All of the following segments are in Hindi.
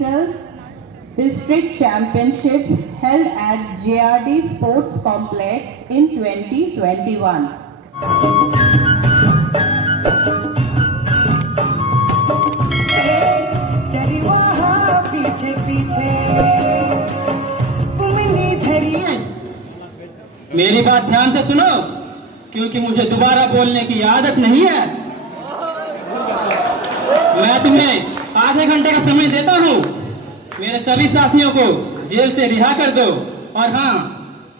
meters district championship held at JRD Sports Complex in 2021. मेरी बात ध्यान से सुनो, क्योंकि मुझे दोबारा बोलने की आदत नहीं है। मैं तुम्हें आधे घंटे का समय देता हूँ। मेरे सभी साथियों को जेल से रिहा कर दो और हाँ,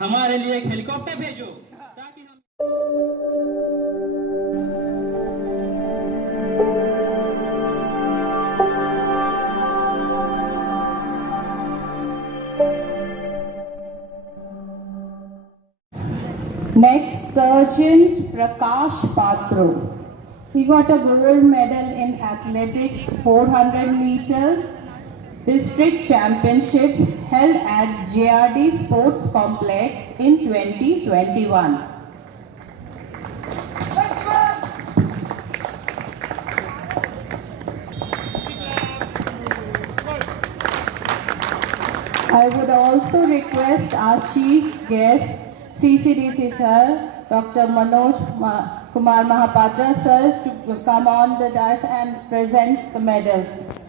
हमारे लिए एक हेलीकॉप्टर भेजो ताकि हम Next, Sergeant Prakash Patro. He got a gold medal in athletics 400 meters district championship held at JRD Sports Complex in 2021. I would also request our chief guest, CCDC Sir, Dr. Manoj Kumar Mahapatra Sir, to come on the dais and present the medals.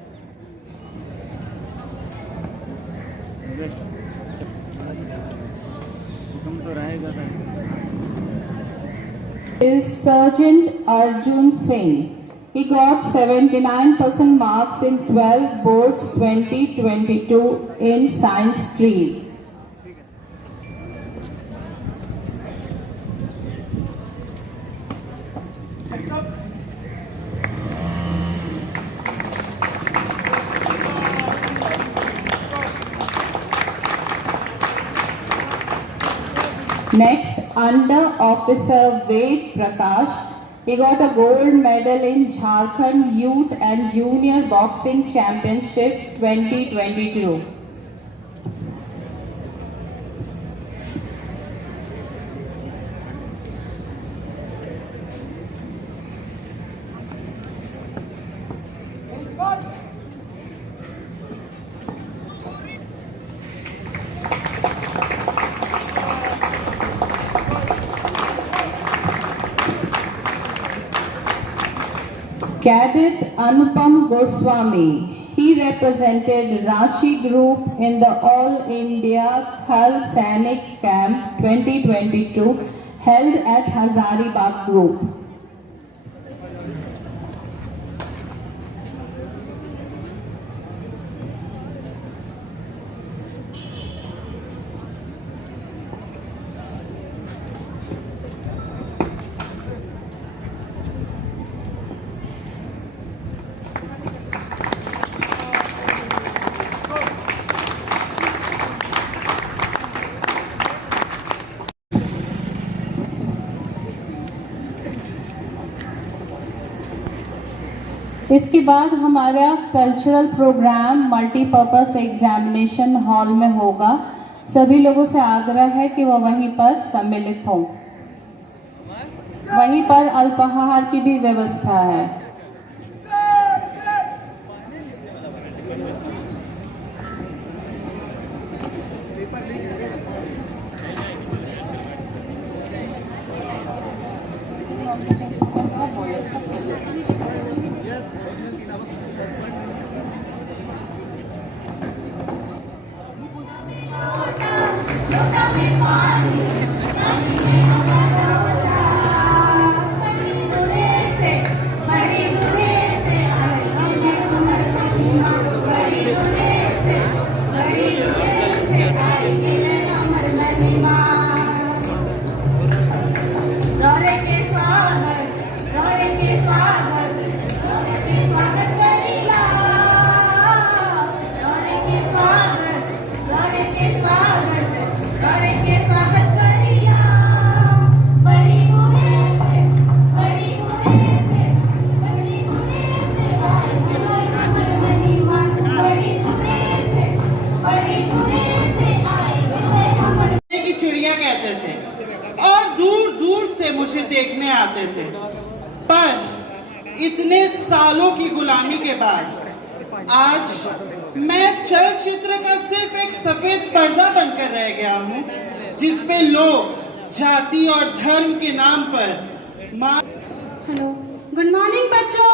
Is Sergeant Arjun Singh. He got 79% marks in 12 boards 2022 in science stream. Next, Under Officer Ved Prakash. He got a gold medal in Jharkhand Youth and Junior Boxing Championship 2022. Cadet Anupam Goswami. He represented Ranchi Group in the All India Thal Sainik Camp 2022 held at Hazaribagh Group. इसके बाद हमारा cultural programme multipurpose examination hall में होगा। सभी लोगों से आग्रह है कि वह वहीं पर सम्मिलित हों। वहीं पर अल्पाहार की भी व्यवस्था है। मुझे देखने आते थे, पर इतने सालों की गुलामी के बाद आज मैं चलचित्र का सिर्फ एक सफेद पर्दा बनकर रह गया हूँ, जिसपे लोग जाति और धर्म के नाम पर हेलो, गुड मॉर्निंग बच्चों।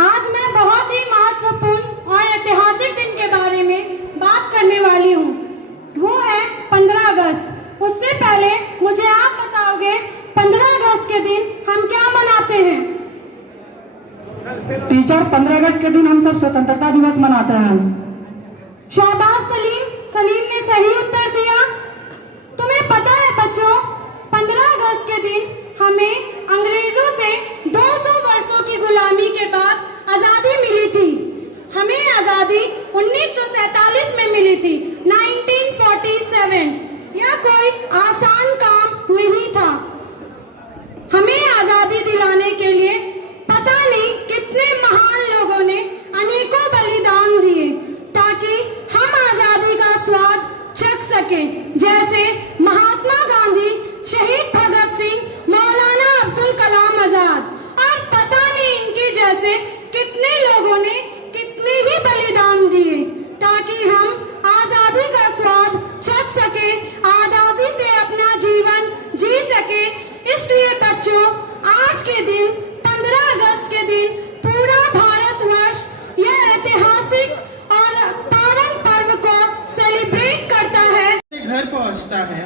आज मैं बहुत ही महत्वपूर्ण और ऐतिहासिक दिन के बारे में बात करने वाली हूँ। वो है 15 अगस्त। उससे पहले मुझे आप बताओगे 15 अगस्त के दिन हम क्या मनाते हैं? टीचर, 15 अगस्त के दिन हम सब स्वतंत्रता दिवस मनाते हैं। शाबाश सलीम, सलीम ने सही उत्तर दिया। तुम्हें पता है बच्चों, 15 अगस्त के दिन हमें अंग्रेजों से 200 वर्षों की गुलामी के बाद आजादी मिली थी। हमें आजादी 1947 में मिली थी, 1947। यह कोई आसान काम नहीं था। हमें आजादी दिलाने के लिए पता नहीं कितने महान लोगों ने अनेकों बलिदान दिए ताकि हम आजादी का स्वाद चख सकें, जैसे महात्मा गांधी, शहीद भगत सिंह, मौलाना अब्दुल कलाम आजाद, और पता नहीं इनके जैसे कितने लोगों ने कितने ही बलिदान दिए ताकि हम आजादी का स्वाद चख सके, आजादी से अपना जीवन जी सके। इसलिए बच्चों, आज के दिन 15 अगस्त के दिन पूरा भारतवर्ष यह ऐतिहासिक और पावन पर्व को सेलिब्रेट करता है। घर पहुंचता है।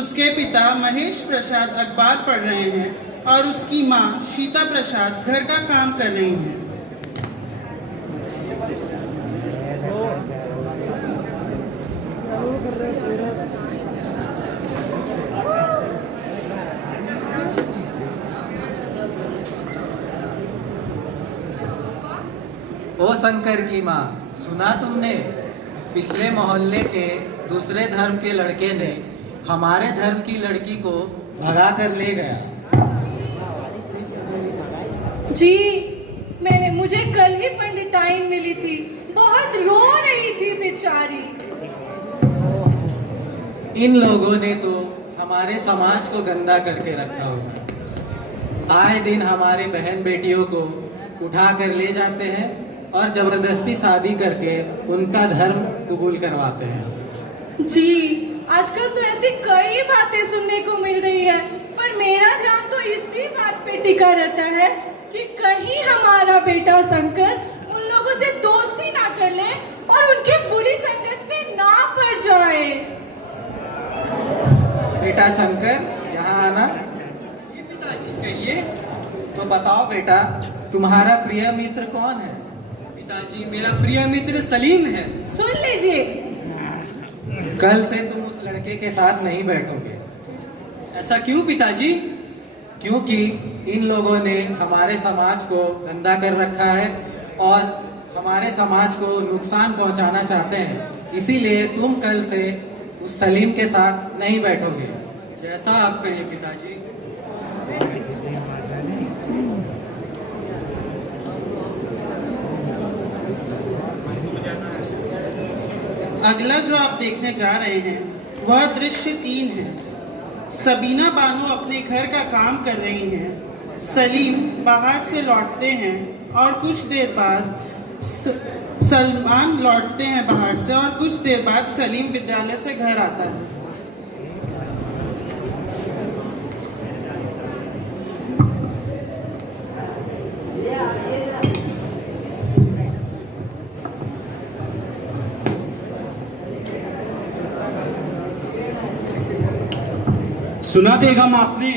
उसके पिता महेश प्रसाद अखबार पढ़ रहे हैं और उसकी माँ शीता प्रसाद घर का काम कर रही हैं। ओ शंकर की माँ, सुना तुमने? पिछले मोहल्ले के दूसरे धर्म के लड़के ने हमारे धर्म की लड़की को भगा कर ले गया। जी, मुझे कल ही पंडिताइन मिली थी, बहुत रो रही थी बेचारी। इन लोगों ने तो हमारे समाज को गंदा करके रखा हुआ। आए दिन हमारे बहन बेटियों को उठा कर ले जाते हैं और जबरदस्ती शादी करके उनका धर्म कबूल करवाते हैं। जी, आजकल तो ऐसी कई बातें सुनने को मिल रही है, पर मेरा ध्यान तो इसी बात पे टिका रहता है कि कहीं हमारा बेटा शंकर उन लोगों से दोस्ती ना कर ले और उनकी बुरी संगत में ना पड़ जाए। बेटा शंकर, यहाँ आना। ये पिताजी कहिए। तो बताओ बेटा, तुम्हारा प्रिय मित्र कौन है? पिताजी, मेरा प्रिय मित्र सलीम है। सुन लीजिए। कल से तुम उस लड़के के साथ नहीं बैठोगे। ऐसा क्यों पिताजी? क्योंकि इन लोगों ने हमारे समाज को गंदा कर रखा है और हमारे समाज को नुकसान पहुंचाना चाहते हैं। इसीलिए तुम कल से उस सलीम के साथ नहीं बैठोगे। जैसा आप कहें पिताजी। अगला जो आप देखने जा रहे हैं वह दृश्य 3 है। सबीना बानो अपने घर का काम कर रही हैं। सलीम बाहर से लौटते हैं और कुछ देर बाद सलमान लौटते हैं बाहर से, और कुछ देर बाद सलीम विद्यालय से घर आता है। सुना बेगम आपने,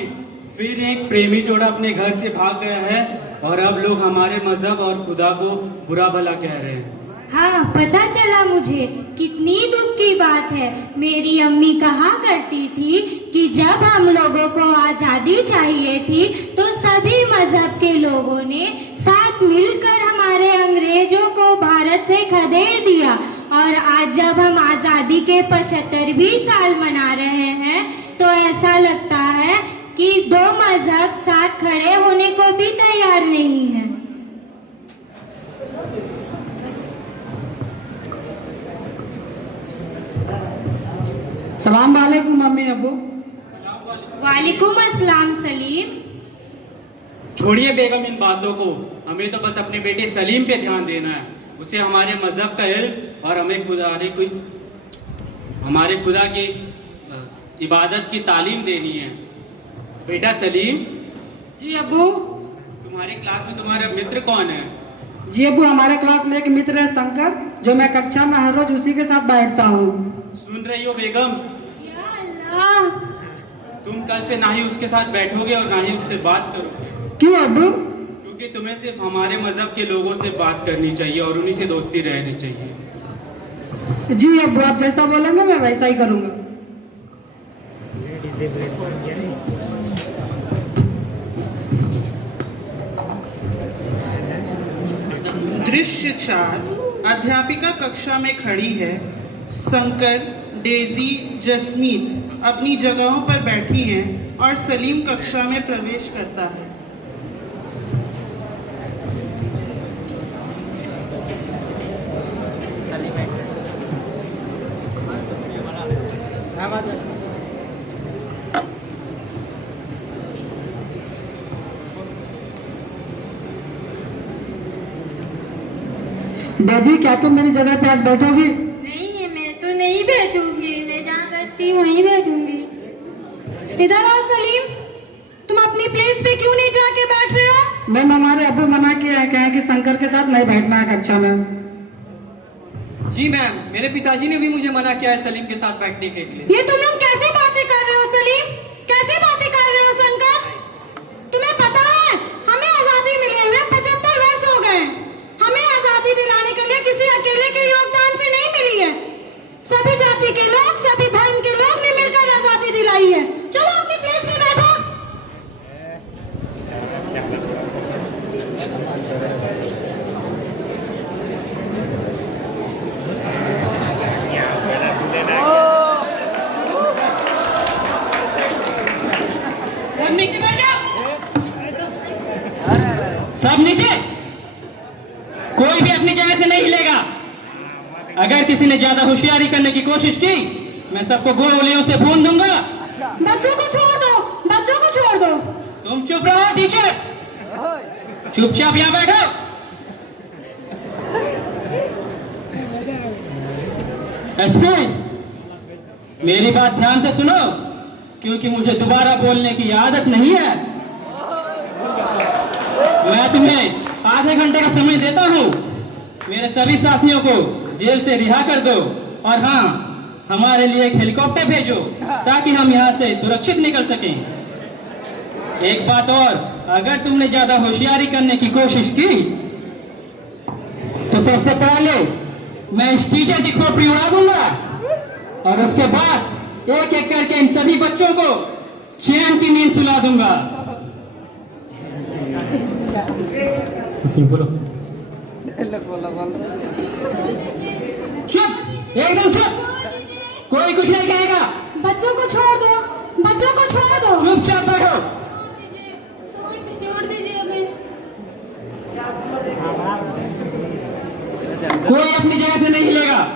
फिर एक प्रेमी जोड़ा अपने घर से भाग गया है और अब लोग हमारे मजहब और खुदा को बुरा भला कह रहे हैं। हाँ, पता चला मुझे। कितनी दुख की बात है। मेरी अम्मी कहा करती थी कि जब हम लोगों को आजादी चाहिए थी तो सभी मजहब के लोगों ने साथ मिलकर हमारे अंग्रेजों को भारत से खदेड़ दिया, और आज जब हम आजादी के 75वें साल मना रहे हैं तो ऐसा लगता है कि दो मजहब साथ खड़े होने को भी तैयार नहीं है। सलाम वालेकुम मम्मी अब्बू। वालेकुम अस्सलाम सलीम। छोड़िए बेगम इन बातों को, हमें तो बस अपने बेटे सलीम पे ध्यान देना है। उसे हमारे मजहब का इल्म और हमारे खुदा की इबादत की तालीम देनी है। बेटा सलीम, जी अब्बू। तुम्हारी क्लास में तुम्हारा मित्र कौन है? जी अब्बू, हमारे क्लास में एक मित्र है शंकर, जो मैं कक्षा में हर रोज उसी के साथ बैठता हूँ। सुन रही हो बेगम? या अल्लाह। तुम कल से ना ही उसके साथ बैठोगे और ना ही उससे बात करोगे। क्यों अब्बू? क्योंकि तुम्हें सिर्फ हमारे मजहब के लोगों से बात करनी चाहिए और उन्हीं से दोस्ती रहनी चाहिए। जी अब्बू, आप जैसा बोलेंगे मैं वैसा ही करूँगा। दृश्य 4। अध्यापिका कक्षा में खड़ी है। शंकर, डेजी, जसमीत अपनी जगहों पर बैठी हैं और सलीम कक्षा में प्रवेश करता है। डेजी, क्या तुम मेरी जगह पे आज बैठोगी? नहीं, मैं तो नहीं बैठूंगी। मैं जहाँ बैठती हूँ वहीं बैठूंगी। इधर आओ सलीम, तुम अपनी प्लेस पे क्यों नहीं जाके बैठ रहे हो? मैम, हमारे अब्बू मना किया है, कहे कि शंकर के साथ नहीं बैठना है कक्षा में। जी मैम, मेरे पिताजी ने भी मुझे मना किया है सलीम के साथ बैठने के लिए। ये तुम लोग कैसे बातें कर रहे हो सलीम? कैसे बातें कर रहे हो शंकर? तुम्हें पता है हमें आजादी मिले हुए 75 वर्ष हो गए। हमें आजादी दिलाने के लिए किसी अकेले के योगदान से नहीं मिली है। सभी जाति के लोग, सभी धर्म के लोग ने मिलकर आजादी दिलाई है। चलो अपनी प्लेस पे बैठो। सब नीचे, कोई भी अपनी जगह से नहीं हिलेगा। अगर किसी ने ज्यादा होशियारी करने की कोशिश की, मैं सबको गोलियों से भून दूंगा। बच्चों को छोड़ दो, बच्चों को छोड़ दो। तुम चुप रहो टीचर, चुपचाप यहाँ बैठो। एसपी, मेरी बात ध्यान से सुनो, क्योंकि मुझे दोबारा बोलने की आदत नहीं है। मैं तुम्हें आधे घंटे का समय देता हूँ। मेरे सभी साथियों को जेल से रिहा कर दो और हाँ, हमारे लिए एक हेलीकॉप्टर भेजो ताकि हम यहाँ से सुरक्षित निकल सकें। एक बात और, अगर तुमने ज्यादा होशियारी करने की कोशिश की तो सबसे पहले मैं इस टीचर की खोपड़ी उड़ा दूंगा और उसके बाद एक एक करके इन सभी बच्चों को चैन की नींद सुला दूंगा। चुप, एकदम चुप, कोई कुछ नहीं कहेगा। बच्चों को छोड़ दो, बच्चों को छोड़ दो। चुपचाप बैठो। छोड़ दीजिए हमें। कोई अपनी जगह से नहीं हिलेगा।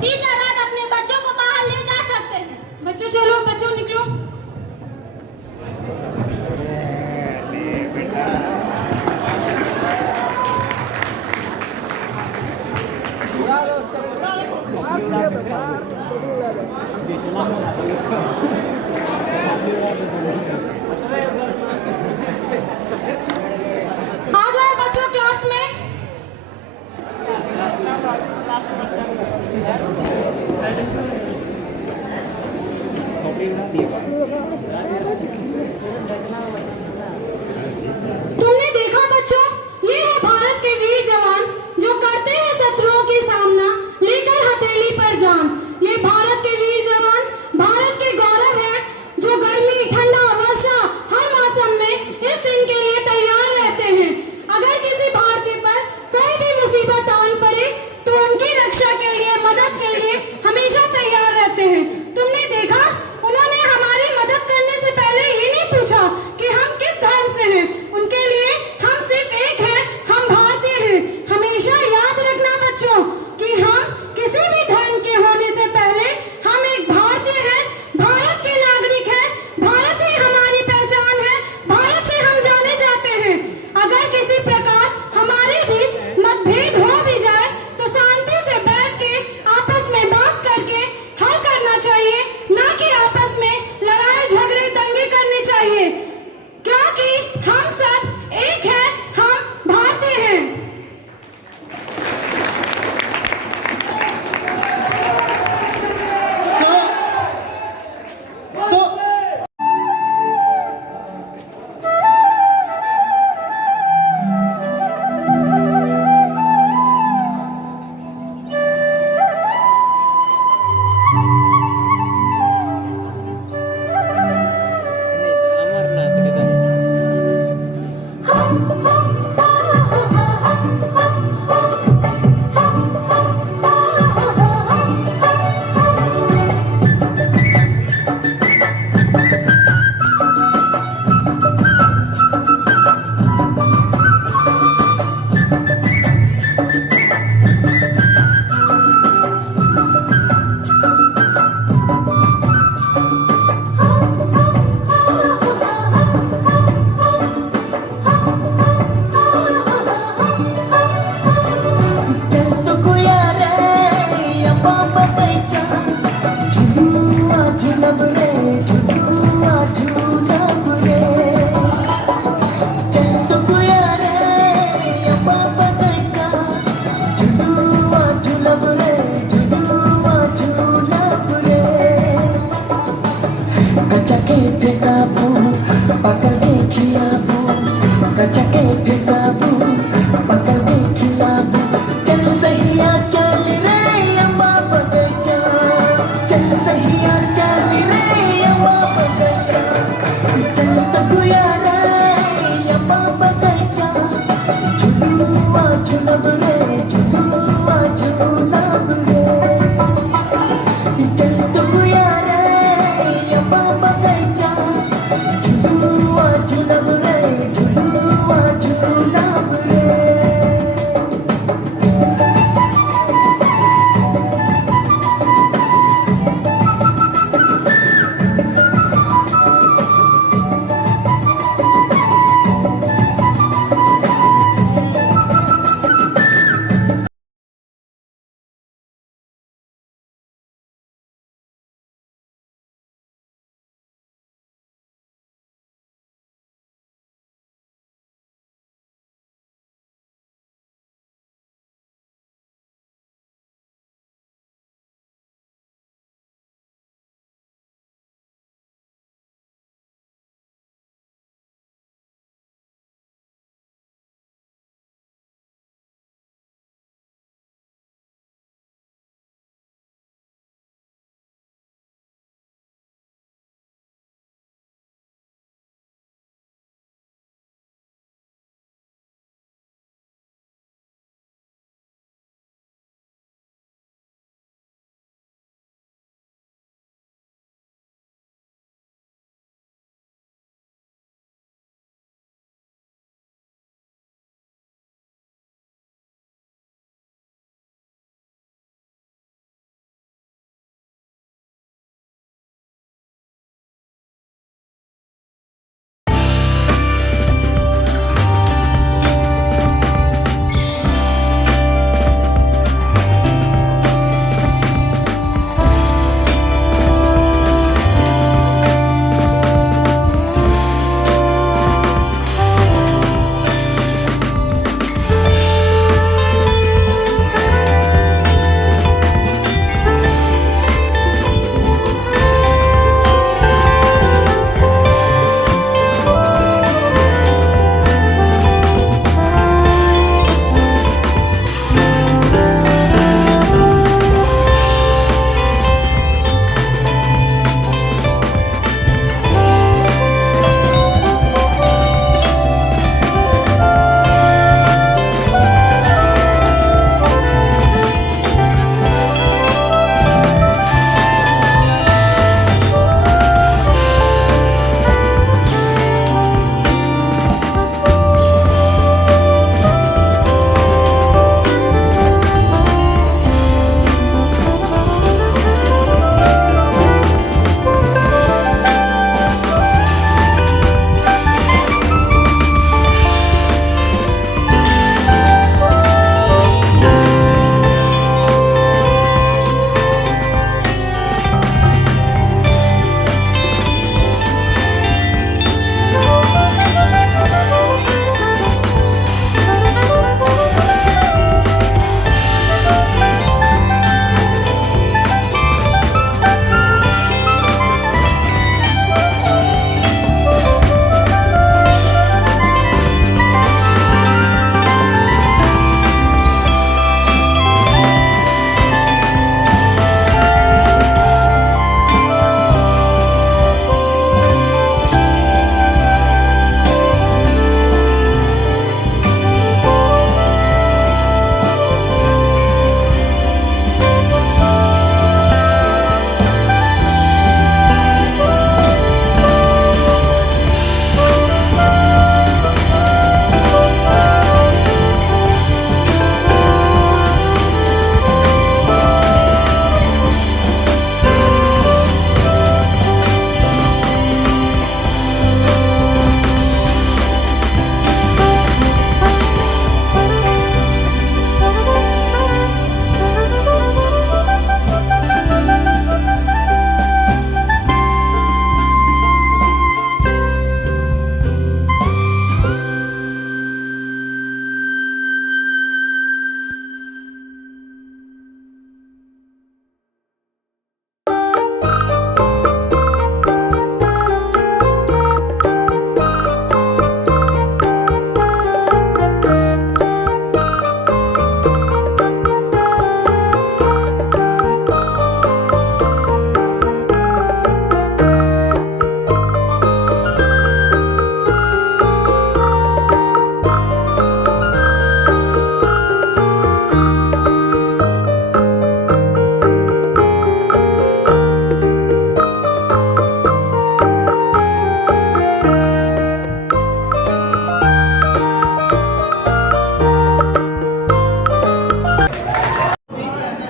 टीचर, आप अपने बच्चों को बाहर ले जा सकते हैं। बच्चों चलो, बच्चों निकलो। आ जाओ बच्चों क्लास में। तुमने देखा बच्चों, ये है भारत के वीर जवान जो करते हैं शत्रुओं के सामना लेकर हथेली पर जान। ये भारत के वीर जवान भारत के गौरव है, जो गर्मी, ठंडा, वर्षा हर मौसम में इस दिन के लिए तैयार रहते हैं। अगर किसी भारतीय पर कोई भी मुसीबत आन पड़े तो उनकी रक्षा के लिए, मदद के लिए हमेशा तैयार रहते हैं। तुमने देखा, उन्होंने हमारी मदद करने से पहले ये नहीं पूछा कि हम भेद हो भी जाए तो शांति से बैठ के आपस में बात करके हल करना चाहिए, ना कि आपस में लड़ाई झगड़े दंगे करने चाहिए, क्योंकि हम सब एक हैं, हम भारतीय हैं। तो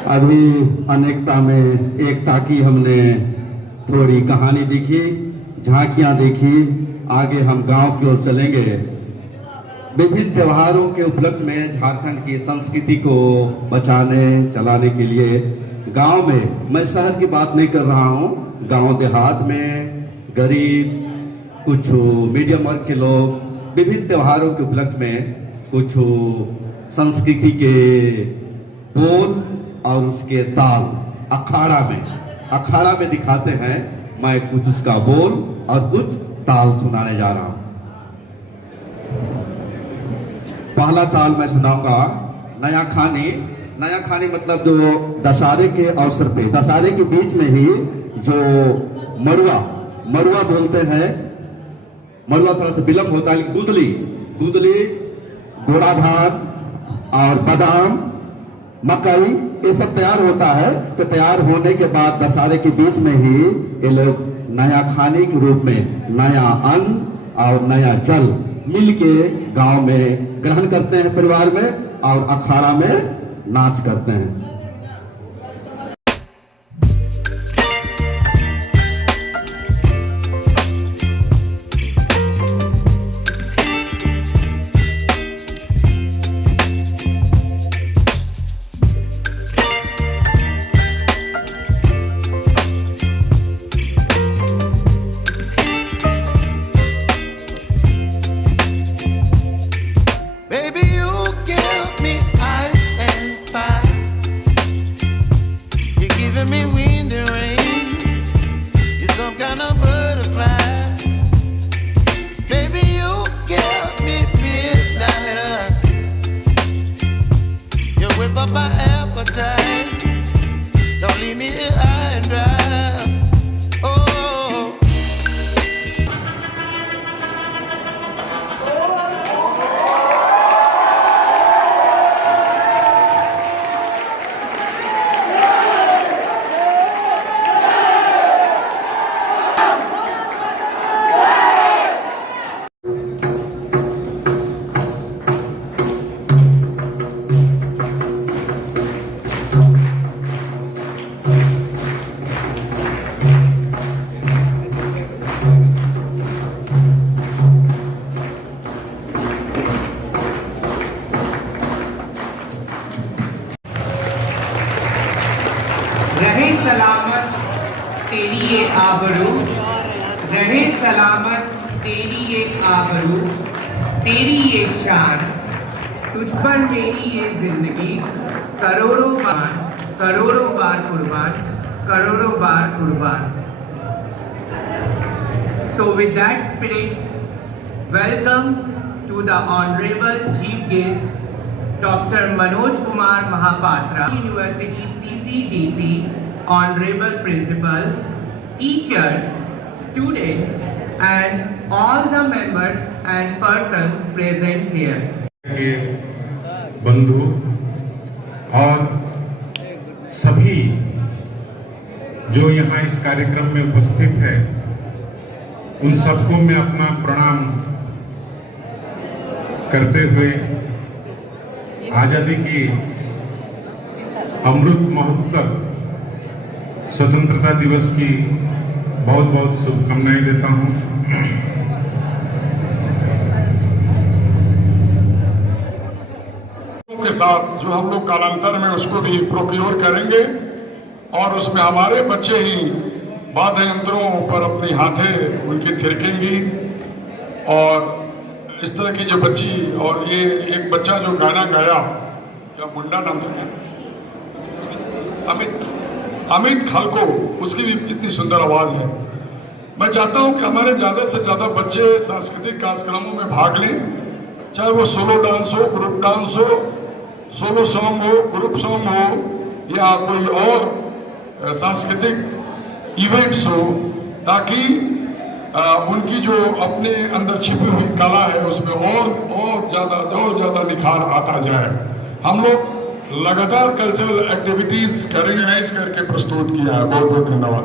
अभी अनेकता में एकता की हमने थोड़ी कहानी देखी, झांकियां देखी। आगे हम गांव की ओर चलेंगे। विभिन्न त्योहारों के उपलक्ष्य में झारखंड की संस्कृति को बचाने चलाने के लिए गांव में, मैं शहर की बात नहीं कर रहा हूं, गांव देहात में गरीब, कुछ मीडियम वर्ग के लोग विभिन्न त्योहारों के उपलक्ष्य में कुछ संस्कृति के बोल और उसके ताल अखाड़ा में दिखाते हैं। मैं कुछ उसका बोल और कुछ ताल सुनाने जा रहा हूं। पहला ताल मैं सुनाऊंगा नया खानी मतलब जो दशहरे के अवसर पे, दशहरे के बीच में ही जो मरुआ बोलते हैं, मरुआ थोड़ा सा विलंब होता है, लेकिन दूधली घोड़ा धान और बादाम, मकई, ये सब तैयार होता है। तो तैयार होने के बाद दशहरे के बीच में ही ये लोग नया खाने के रूप में नया अन्न और नया जल मिल के गाँव में ग्रहण करते हैं परिवार में, और अखाड़ा में नाच करते हैं। रहे सलामत तेरी ये आबरू, रहे सलामत तेरी ये आबरू, तेरी ये शान, तुझ पर मेरी ये जिंदगी, करोड़ों बार कुर्बान, करोड़ों बार कुर्बान। So with that spirit, welcome to the Honorable Chief Guest, Dr. Manoj Kumar Mahapatra, University CCDC, Honorable Principal, teachers, students, and all the members and persons present here. बंधु और सभी जो यहाँ इस कार्यक्रम में उपस्थित है, उन सबको मैं अपना प्रणाम करते हुए आजादी की अमृत महोत्सव स्वतंत्रता दिवस की बहुत बहुत शुभकामनाएं देता हूं। के साथ जो हम लोग कालांतर में उसको भी प्रोक्योर करेंगे और उसमें हमारे बच्चे ही वाद्य यंत्रों पर अपनी हाथें उनकी थिरकेंगी। और इस तरह की जो बच्ची, और ये एक बच्चा जो गाना गाया, क्या मुंडा नाम था, अमित खालको, उसकी भी इतनी सुंदर आवाज है। मैं चाहता हूं कि हमारे ज़्यादा से ज़्यादा बच्चे सांस्कृतिक कार्यक्रमों में भाग लें, चाहे वो सोलो डांस हो, ग्रुप डांस हो, सोलो सॉन्ग हो, ग्रुप सॉन्ग हो, या कोई और सांस्कृतिक इवेंट्स हो, ताकि उनकी जो अपने अंदर छिपी हुई कला है उसमें और ज़्यादा निखार आता जाए। हम लोग लगातार कल्चरल एक्टिविटीज करेंगे, इस करके प्रस्तुत किया है। बहुत बहुत धन्यवाद।